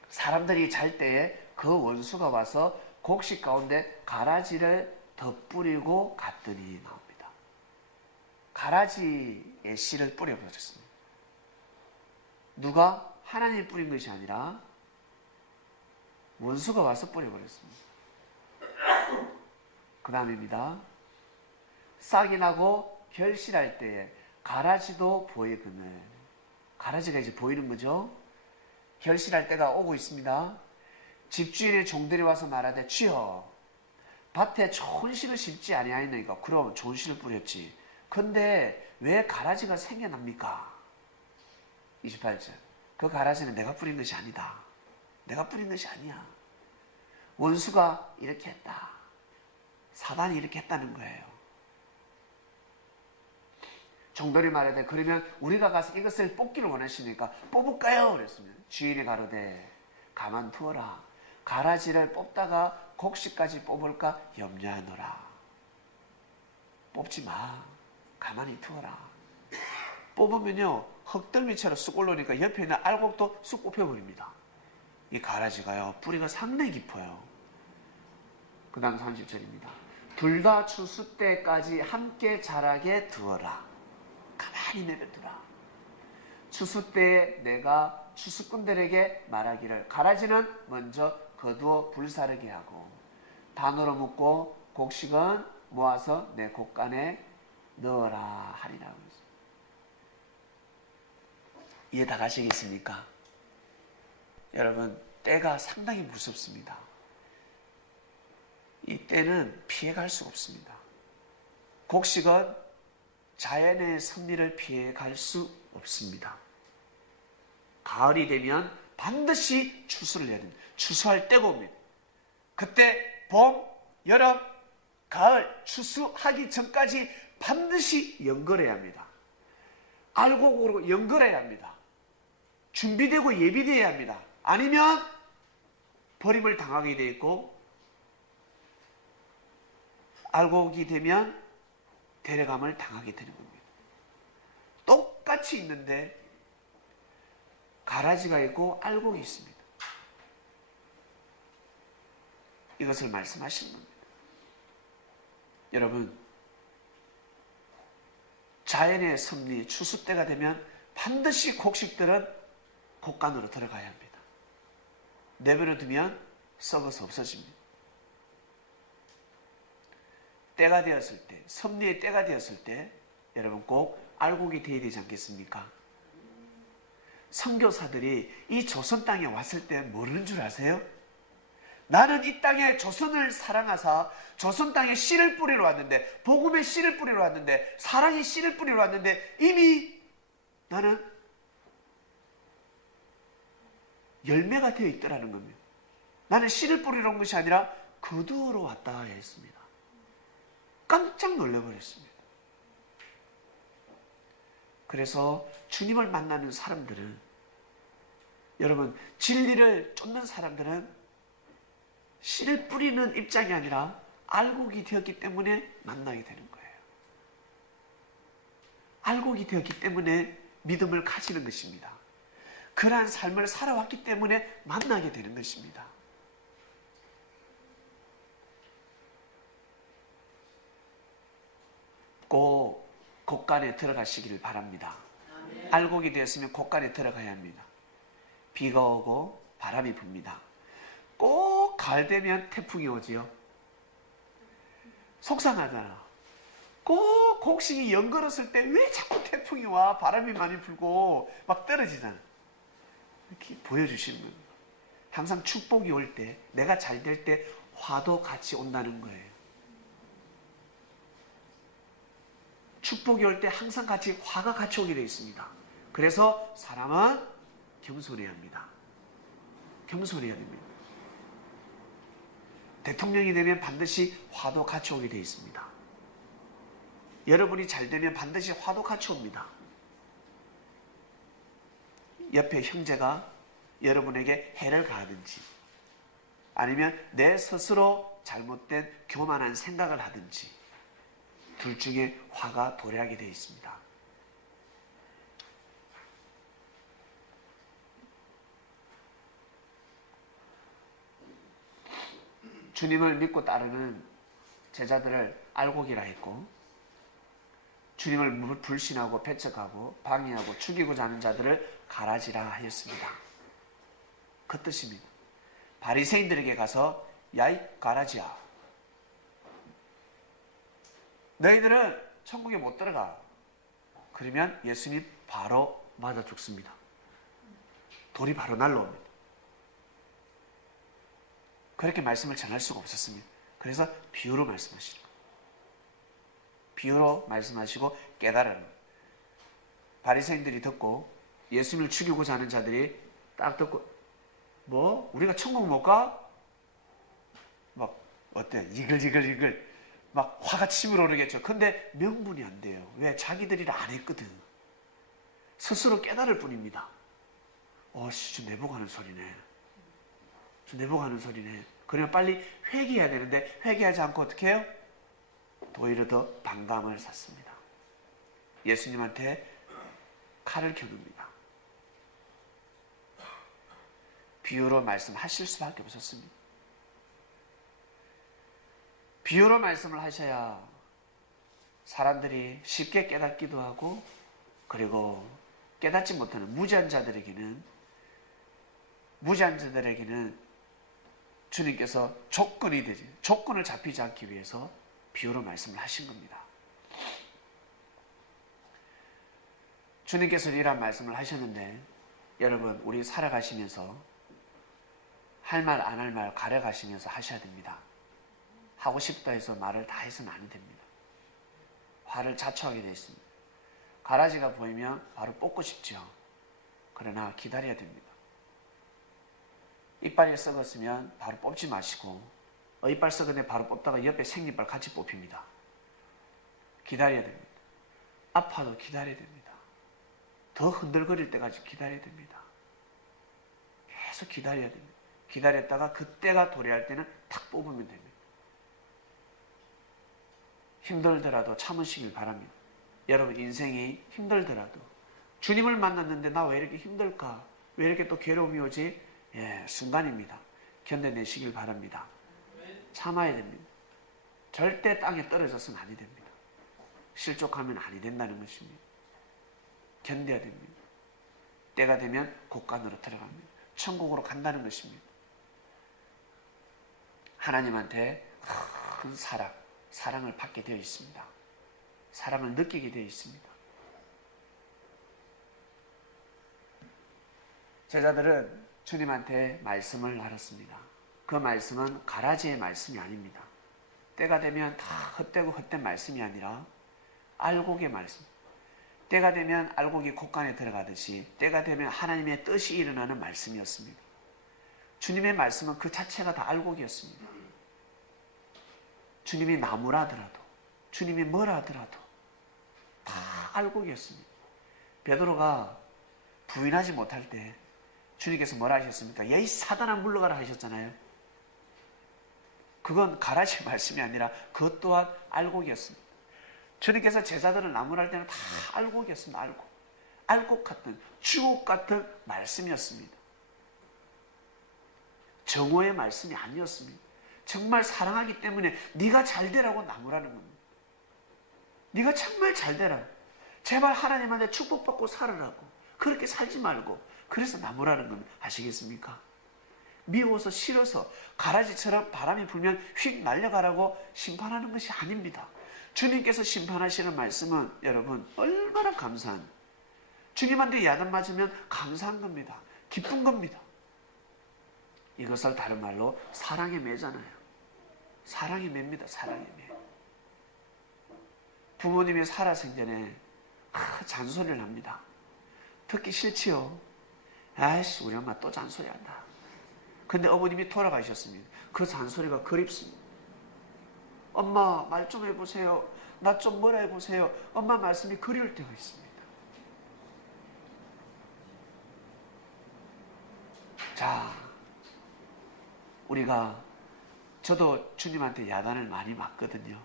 사람들이 잘 때에 그 원수가 와서 곡식 가운데 가라지를 덧뿌리고 갔더니 나옵니다. 가라지의 씨를 뿌려버렸습니다. 누가? 하나님이 뿌린 것이 아니라 원수가 와서 뿌려버렸습니다. 그 다음입니다. 싹이 나고 결실할 때에 가라지도 보이거늘. 가라지가 이제 보이는 거죠. 결실할 때가 오고 있습니다. 집주인의 종들이 와서 말하되 주여 밭에 좋은 씨를 심지 아니하였나이까? 그럼 좋은 씨를 뿌렸지. 근데 왜 가라지가 생겨납니까? 28절. 그 가라지는 내가 뿌린 것이 아니다. 내가 뿌린 것이 아니야. 원수가 이렇게 했다. 사단이 이렇게 했다는 거예요. 종들이 말하되 그러면 우리가 가서 이것을 뽑기를 원하시니까 뽑을까요? 그랬으면 주인이 가로되 가만두어라. 가라지를 뽑다가 곡식까지 뽑을까 염려하노라. 뽑지 마. 가만히 두어라. 뽑으면요 흙덜미처럼 쑥 올라오니까 옆에 있는 알곡도 쑥 뽑혀버립니다. 이 가라지가요 뿌리가 상당히 깊어요. 그 다음 30절입니다. 둘 다 추수 때까지 함께 자라게 두어라. 가만히 내버려두라. 추수 때 내가 추수꾼들에게 말하기를 가라지는 먼저 거두어 불사르게 하고 단으로 묶고 곡식은 모아서 내 곡간에 넣어라 하리라. 이해 다 가시겠습니까? 여러분 때가 상당히 무섭습니다. 이 때는 피해갈 수가 없습니다. 곡식은 자연의 섭리를 피해갈 수 없습니다. 가을이 되면 반드시 추수를 해야 됩니다. 추수할 때가 옵니다. 그때 봄, 여름, 가을 추수하기 전까지 반드시 연결해야 합니다. 알곡으로 연결해야 합니다. 준비되고 예비되어야 합니다. 아니면 버림을 당하게 돼 있고 알곡이 되면 데려감을 당하게 되는 겁니다. 똑같이 있는데 가라지가 있고 알곡이 있습니다. 이것을 말씀하시는 겁니다. 여러분 자연의 섭리 추수 때가 되면 반드시 곡식들은 곡간으로 들어가야 합니다. 내버려 두면 썩어서 없어집니다. 때가 되었을 때, 섭리의 때가 되었을 때 여러분 꼭 알곡이 되어야 되지 않겠습니까? 선교사들이 이 조선 땅에 왔을 때 모르는 줄 아세요? 나는 이 땅에 조선을 사랑하사 조선 땅에 씨를 뿌리러 왔는데 복음의 씨를 뿌리러 왔는데 사랑의 씨를 뿌리러 왔는데 이미 나는 열매가 되어 있더라는 겁니다. 나는 씨를 뿌리러 온 것이 아니라 거두어로 왔다 했습니다. 깜짝 놀라버렸습니다. 그래서 주님을 만나는 사람들은 여러분 진리를 쫓는 사람들은 씨를 뿌리는 입장이 아니라 알곡이 되었기 때문에 만나게 되는 거예요. 알곡이 되었기 때문에 믿음을 가지는 것입니다. 그러한 삶을 살아왔기 때문에 만나게 되는 것입니다. 꼭 곡간에 들어가시기를 바랍니다. 알곡이 되었으면 곡간에 들어가야 합니다. 비가 오고 바람이 붑니다. 꼭 가을 되면 태풍이 오지요. 속상하잖아. 꼭 곡식이 연걸었을 때 왜 자꾸 태풍이 와 바람이 많이 불고 막 떨어지잖아. 이렇게 보여주시는 겁니다. 항상 축복이 올 때 내가 잘 될 때 화도 같이 온다는 거예요. 축복이 올 때 항상 같이 화가 같이 오게 되어 있습니다. 그래서 사람은 겸손해야 합니다. 겸손해야 됩니다. 대통령이 되면 반드시 화도 같이 오게 되어 있습니다. 여러분이 잘 되면 반드시 화도 같이 옵니다. 옆에 형제가 여러분에게 해를 가하든지 아니면 내 스스로 잘못된 교만한 생각을 하든지 둘 중에 화가 도래하게 되어 있습니다. 주님을 믿고 따르는 제자들을 알곡이라 했고 주님을 불신하고 배척하고 방해하고 죽이고자 하는 자들을 가라지라 하였습니다. 그 뜻입니다. 바리새인들에게 가서 야이 가라지야, 너희들은 천국에 못 들어가. 그러면 예수님 바로 맞아 죽습니다. 돌이 바로 날라옵니다. 그렇게 말씀을 전할 수가 없었습니다. 그래서 비유로 말씀하시는 거예요. 비유로 말씀하시고 깨달으는 거예요. 바리새인들이 듣고 예수님을 죽이고자 하는 자들이 딱 듣고 뭐 우리가 천국 못 가? 막 어때? 이글이글 막 화가 치밀어 오르겠죠. 근데 명분이 안 돼요. 왜? 자기들이 안 했거든. 스스로 깨달을 뿐입니다. 진짜 내보가는 소리네. 내복하는 소리네. 그러면 빨리 회개해야 되는데 회개하지 않고 어떻게 해요? 오히려 더 반감을 샀습니다. 예수님한테 칼을 겨눕니다. 비유로 말씀하실 수밖에 없었습니다. 비유로 말씀을 하셔야 사람들이 쉽게 깨닫기도 하고, 그리고 깨닫지 못하는 무지한 자들에게는 주님께서 조건을 잡히지 않기 위해서 비유로 말씀을 하신 겁니다. 주님께서 이런 말씀을 하셨는데, 여러분, 우리 살아가시면서 할 말 안 할 말 가려가시면서 하셔야 됩니다. 하고 싶다 해서 말을 다 해서는 안 됩니다. 화를 자초하게 되어 있습니다. 가라지가 보이면 바로 뽑고 싶죠. 그러나 기다려야 됩니다. 이빨이 썩었으면 바로 뽑지 마시고, 이빨 썩은 애 바로 뽑다가 옆에 생이빨 같이 뽑힙니다. 기다려야 됩니다. 아파도 기다려야 됩니다. 더 흔들거릴 때까지 기다려야 됩니다. 계속 기다려야 됩니다. 기다렸다가 그때가 도래할 때는 탁 뽑으면 됩니다. 힘들더라도 참으시길 바랍니다. 여러분, 인생이 힘들더라도 주님을 만났는데 나 왜 이렇게 힘들까? 왜 이렇게 또 괴로움이 오지? 순간입니다. 견뎌내시길 바랍니다. 참아야 됩니다. 절대 땅에 떨어져서는 아니 됩니다. 실족하면 아니 된다는 것입니다. 견뎌야 됩니다. 때가 되면 곳간으로 들어갑니다. 천국으로 간다는 것입니다. 하나님한테 큰 사랑을 받게 되어 있습니다. 사랑을 느끼게 되어 있습니다. 제자들은 주님한테 말씀을 알았습니다. 그 말씀은 가라지의 말씀이 아닙니다. 때가 되면 다 헛되고 헛된 말씀이 아니라 알곡의 말씀. 때가 되면 알곡이 곳간에 들어가듯이 때가 되면 하나님의 뜻이 일어나는 말씀이었습니다. 주님의 말씀은 그 자체가 다 알곡이었습니다. 주님이 나무라 하더라도, 주님이 뭐라 하더라도 다 알곡이었습니다. 베드로가 부인하지 못할 때 주님께서 뭐라 하셨습니까? 야, 이 사단아 물러가라 하셨잖아요. 그건 가라지 말씀이 아니라 그것 또한 알곡이었습니다. 주님께서 제자들을 나무랄 때는 다 알곡이었습니다. 알곡 같은, 주옥 같은 말씀이었습니다. 정오의 말씀이 아니었습니다. 정말 사랑하기 때문에 네가 잘 되라고 나무라는 겁니다. 네가 정말 잘 되라. 제발 하나님한테 축복받고 살으라고. 그렇게 살지 말고. 그래서 나무라는 겁니다. 아시겠습니까? 미워서 싫어서 가라지처럼 바람이 불면 휙 날려가라고 심판하는 것이 아닙니다. 주님께서 심판하시는 말씀은 여러분 얼마나 감사한, 주님한테 야단 맞으면 감사한 겁니다. 기쁜 겁니다. 이것을 다른 말로 사랑의 매잖아요. 사랑의 매입니다. 사랑의 매. 부모님이 살아생전에 잔소리를 합니다. 듣기 싫지요. 아이씨, 우리 엄마 또 잔소리한다. 근데 어머님이 돌아가셨습니다. 그 잔소리가 그립습니다. 엄마 말 좀 해보세요. 나 좀 뭐라 해보세요. 엄마 말씀이 그리울 때가 있습니다. 자, 저도 주님한테 야단을 많이 맞거든요.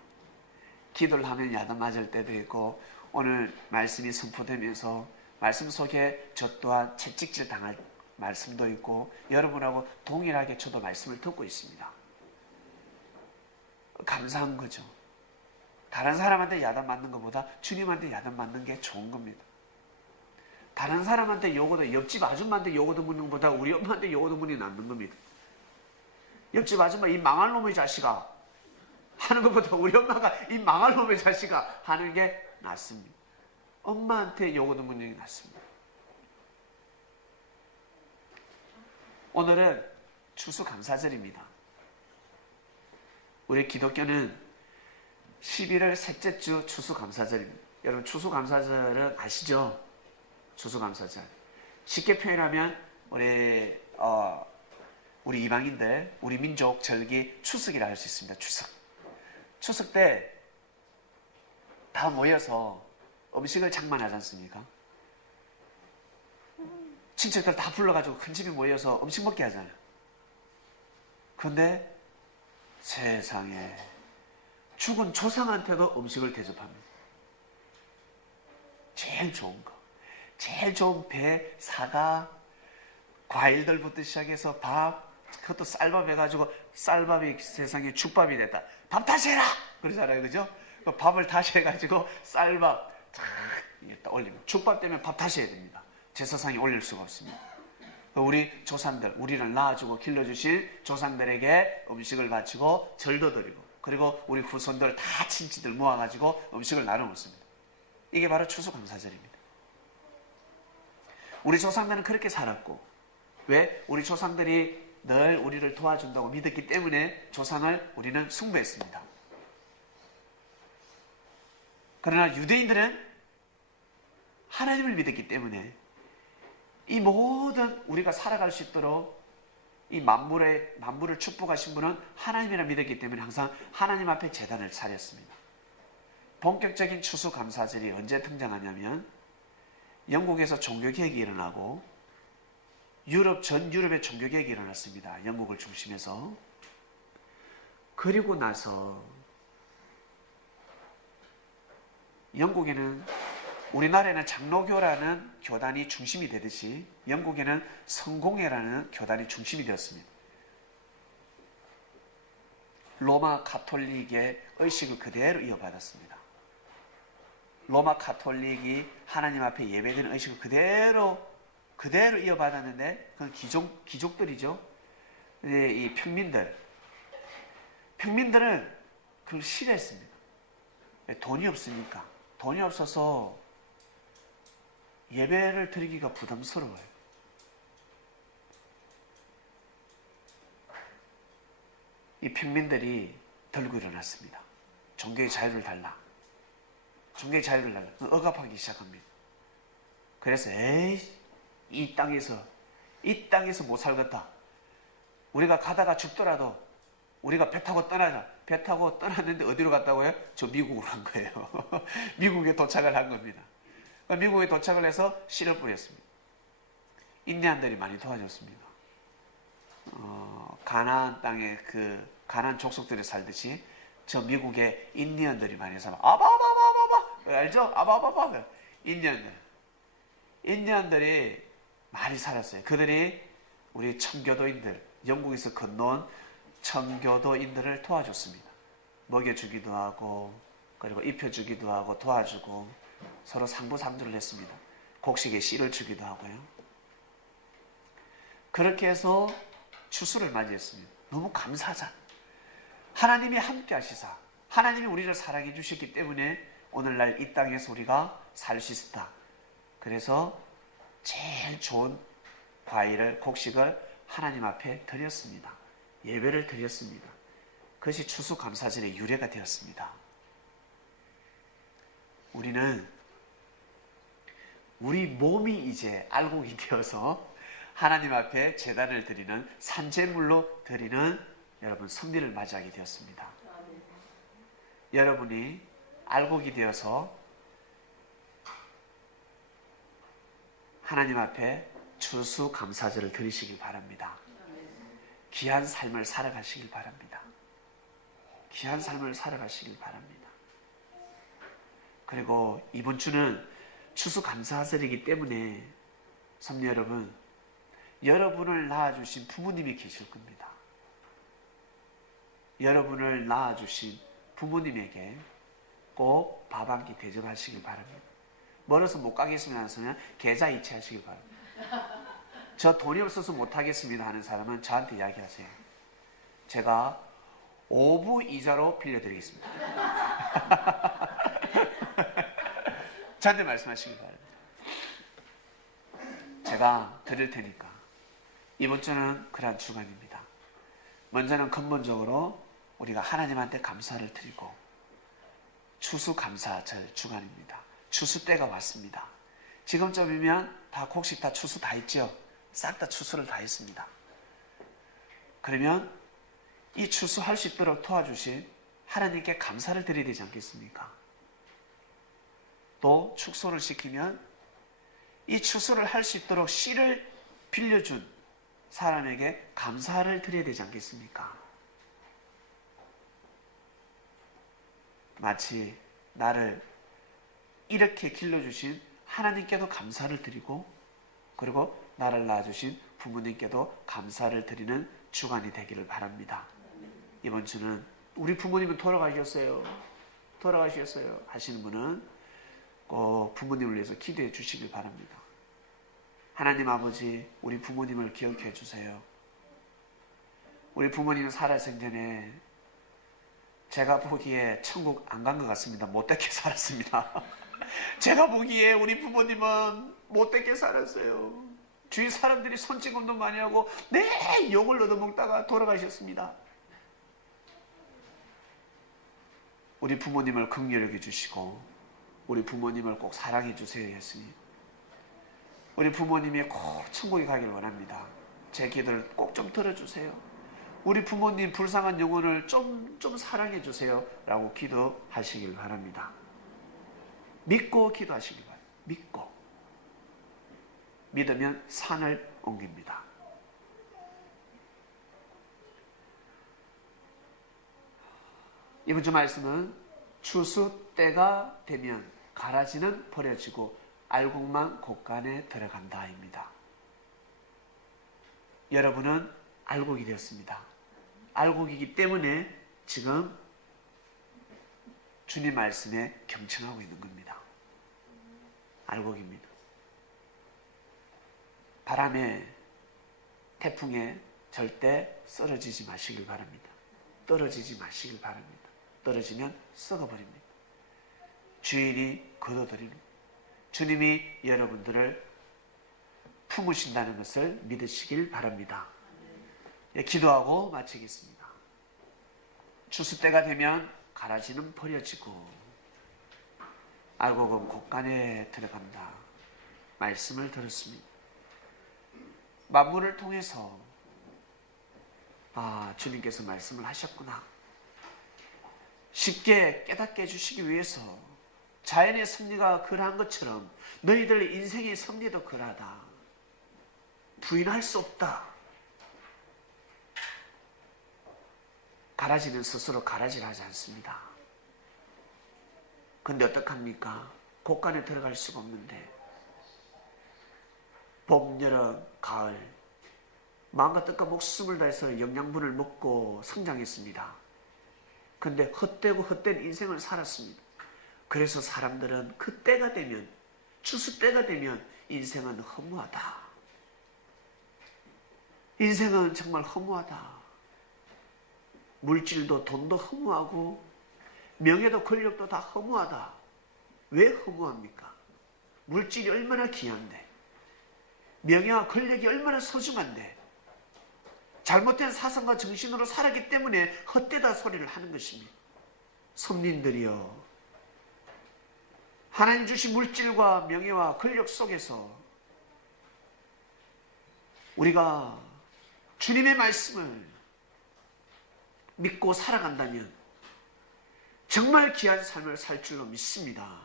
기도를 하면 야단 맞을 때도 있고, 오늘 말씀이 선포되면서 말씀 속에 저 또한 채찍질 당할 말씀도 있고, 여러분하고 동일하게 저도 말씀을 듣고 있습니다. 감사한 거죠. 다른 사람한테 야단 맞는 것보다 주님한테 야단 맞는 게 좋은 겁니다. 다른 사람한테 요거도, 옆집 아줌마한테 요거도 묻는 것보다 우리 엄마한테 요거도 묻는 게 낫는 겁니다. 옆집 아줌마 이 망할 놈의 자식아 하는 것보다 우리 엄마가 이 망할 놈의 자식아 하는 게 낫습니다. 엄마한테 요거도 묻는 게 낫습니다. 오늘은 추수감사절입니다. 우리 기독교는 11월 셋째 주 추수감사절입니다. 여러분, 추수감사절은 아시죠? 추수감사절. 쉽게 표현하면 우리 이방인들, 우리 민족 절기 추석이라 할 수 있습니다. 추석 때 다 모여서 음식을 장만하지 않습니까? 친척들 다 불러가지고 큰 집에 모여서 음식 먹게 하잖아요. 근데 세상에 죽은 조상한테도 음식을 대접합니다. 제일 좋은 거, 제일 좋은 배, 사과, 과일들부터 시작해서 밥, 그것도 쌀밥 해가지고 쌀밥이 세상에 죽밥이 됐다. 밥 다시 해라! 그러잖아요, 그죠? 그 밥을 다시 해가지고 쌀밥 탁 올리면 죽밥 때문에 밥 다시 해야 됩니다. 제사상에 올릴 수가 없습니다. 우리 조상들, 우리를 낳아주고 길러주신 조상들에게 음식을 바치고 절도 드리고, 그리고 우리 후손들 다 친지들 모아가지고 음식을 나눠 먹습니다. 이게 바로 추수감사절입니다. 우리 조상들은 그렇게 살았고, 왜? 우리 조상들이 늘 우리를 도와준다고 믿었기 때문에 조상을 우리는 숭배했습니다. 그러나 유대인들은 하나님을 믿었기 때문에 이 모든 우리가 살아갈 수 있도록 이 만물을 축복하신 분은 하나님이라 믿었기 때문에 항상 하나님 앞에 제단을 차렸습니다. 본격적인 추수감사절이 언제 등장하냐면 영국에서 종교개혁이 일어나고 전 유럽에 종교개혁이 일어났습니다. 영국을 중심해서. 그리고 나서 영국에는, 우리나라에는 장로교라는 교단이 중심이 되듯이 영국에는 성공회라는 교단이 중심이 되었습니다. 로마 가톨릭의 의식을 그대로 이어받았습니다. 로마 가톨릭이 하나님 앞에 예배드리는 의식을 그대로 이어받았는데, 그건 귀족들이죠. 이 평민들은 그걸 싫어했습니다. 돈이 없으니까. 돈이 없어서 예배를 드리기가 부담스러워요. 이 평민들이 들고 일어났습니다. 종교의 자유를 달라. 종교의 자유를 달라. 억압하기 시작합니다. 그래서 이 땅에서 못 살겠다. 우리가 가다가 죽더라도 우리가 배 타고 떠나자. 배 타고 떠났는데 어디로 갔다고요? 저 미국으로 간 거예요. 미국에 도착을 한 겁니다. 미국에 도착을 해서 씨를 뿌렸습니다. 인디안들이 많이 도와줬습니다. 가나안 땅에 가나안 족속들이 살듯이 저 미국에 인디언들이 많이 살아. 아바바바바바 알죠? 아바바바 인디언들이 많이 살았어요. 그들이 우리 청교도인들, 영국에서 건너온 청교도인들을 도와줬습니다. 먹여주기도 하고, 그리고 입혀주기도 하고, 도와주고, 서로 상부상조를 했습니다. 곡식에 씨를 주기도 하고요. 그렇게 해서 추수를 맞이했습니다. 너무 감사하자. 하나님이 함께 하시사, 하나님이 우리를 사랑해 주셨기 때문에 오늘날 이 땅에서 우리가 살 수 있었다. 그래서 제일 좋은 과일을, 곡식을 하나님 앞에 드렸습니다. 예배를 드렸습니다. 그것이 추수감사절의 유래가 되었습니다. 우리는 우리 몸이 이제 알곡이 되어서 하나님 앞에 제단을 드리는, 산제물로 드리는 여러분 성리를 맞이하게 되었습니다. 여러분이 알곡이 되어서 하나님 앞에 추수감사절을 드리시길 바랍니다. 귀한 삶을 살아가시길 바랍니다. 귀한 삶을 살아가시길 바랍니다. 그리고 이번 주는 추수감사절이기 때문에 성도 여러분, 여러분을 낳아주신 부모님이 계실 겁니다. 여러분을 낳아주신 부모님에게 꼭 밥 한 끼 대접하시길 바랍니다. 멀어서 못 가겠습니다 하면 계좌 이체하시길 바랍니다. 저 돈이 없어서 못하겠습니다 하는 사람은 저한테 이야기하세요. 제가 5부 이자로 빌려드리겠습니다. 저한테 말씀하시길 바랍니다. 제가 드릴 테니까. 이번 주는 그러한 주간입니다. 먼저는 근본적으로 우리가 하나님한테 감사를 드리고, 추수감사절 주간입니다. 추수 때가 왔습니다. 지금쯤이면 다 곡식 다 추수 다 했죠? 싹 다 추수를 다 했습니다. 그러면 이 추수할 수 있도록 도와주신 하나님께 감사를 드려야 되지 않겠습니까? 또 축소를 시키면 이 추수를 할 수 있도록 씨를 빌려준 사람에게 감사를 드려야 되지 않겠습니까? 마치 나를 이렇게 길러주신 하나님께도 감사를 드리고, 그리고 나를 낳아주신 부모님께도 감사를 드리는 주간이 되기를 바랍니다. 이번 주는 우리 부모님은 돌아가셨어요 하시는 분은 꼭 부모님을 위해서 기도해 주시길 바랍니다. 하나님 아버지, 우리 부모님을 기억해 주세요. 우리 부모님은 살아생전에 제가 보기에 천국 안 간 것 같습니다. 못되게 살았습니다. 제가 보기에 우리 부모님은 못되게 살았어요. 주위 사람들이 손찌검도 많이 하고 욕을 얻어먹다가 돌아가셨습니다. 우리 부모님을 긍휼히 여겨주시고 우리 부모님을 꼭 사랑해 주세요, 예수님. 우리 부모님이 꼭 천국에 가길 원합니다. 제 기도를 꼭 좀 들어주세요. 우리 부모님 불쌍한 영혼을 좀 사랑해 주세요 라고 기도하시길 바랍니다. 믿고 기도하시길 바랍니다. 믿고. 믿으면 산을 옮깁니다. 이번 주 말씀은 추수 때가 되면 가라지는 버려지고 알곡만 곡간에 들어간다입니다. 여러분은 알곡이 되었습니다. 알곡이기 때문에 지금 주님 말씀에 경청하고 있는 겁니다. 알곡입니다. 바람에, 태풍에 절대 쓰러지지 마시길 바랍니다. 떨어지지 마시길 바랍니다. 떨어지면 썩어버립니다. 주인이 거둬들입니다. 주님이 여러분들을 품으신다는 것을 믿으시길 바랍니다. 예, 기도하고 마치겠습니다. 추수 때가 되면 가라지는 버려지고 알곡은 곡간에 들어간다. 말씀을 들었습니다. 만물을 통해서 주님께서 말씀을 하셨구나. 쉽게 깨닫게 해주시기 위해서 자연의 섭리가 그러한 것처럼 너희들 인생의 섭리도 그러하다. 부인할 수 없다. 가라지는 스스로 가라지를 하지 않습니다. 근데 어떡합니까? 곡간에 들어갈 수가 없는데 봄, 여름, 가을 마음과 뜻과 목숨을 다해서 영양분을 먹고 성장했습니다. 근데 헛되고 헛된 인생을 살았습니다. 그래서 사람들은 그때가 되면, 추수 때가 되면 인생은 허무하다. 인생은 정말 허무하다. 물질도 돈도 허무하고 명예도 권력도 다 허무하다. 왜 허무합니까? 물질이 얼마나 귀한데, 명예와 권력이 얼마나 소중한데, 잘못된 사상과 정신으로 살았기 때문에 헛되다 소리를 하는 것입니다. 성민들이여, 하나님 주신 물질과 명예와 권력 속에서 우리가 주님의 말씀을 믿고 살아간다면 정말 귀한 삶을 살 줄로 믿습니다.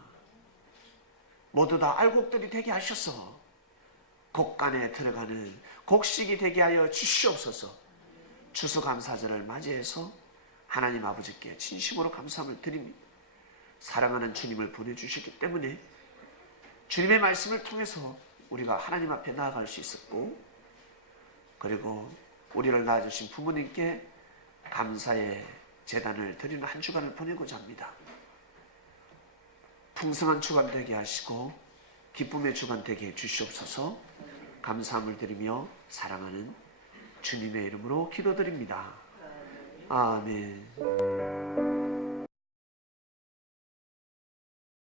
모두 다 알곡들이 되게 하셔서 곡간에 들어가는 곡식이 되게 하여 주시옵소서. 추수감사절을 맞이해서 하나님 아버지께 진심으로 감사함을 드립니다. 사랑하는 주님을 보내주셨기 때문에 주님의 말씀을 통해서 우리가 하나님 앞에 나아갈 수 있었고, 그리고 우리를 낳아주신 부모님께 감사의 제단을 드리는 한 주간을 보내고자 합니다. 풍성한 주간 되게 하시고 기쁨의 주간 되게 해주시옵소서. 감사함을 드리며 사랑하는 주님의 이름으로 기도드립니다. 아멘.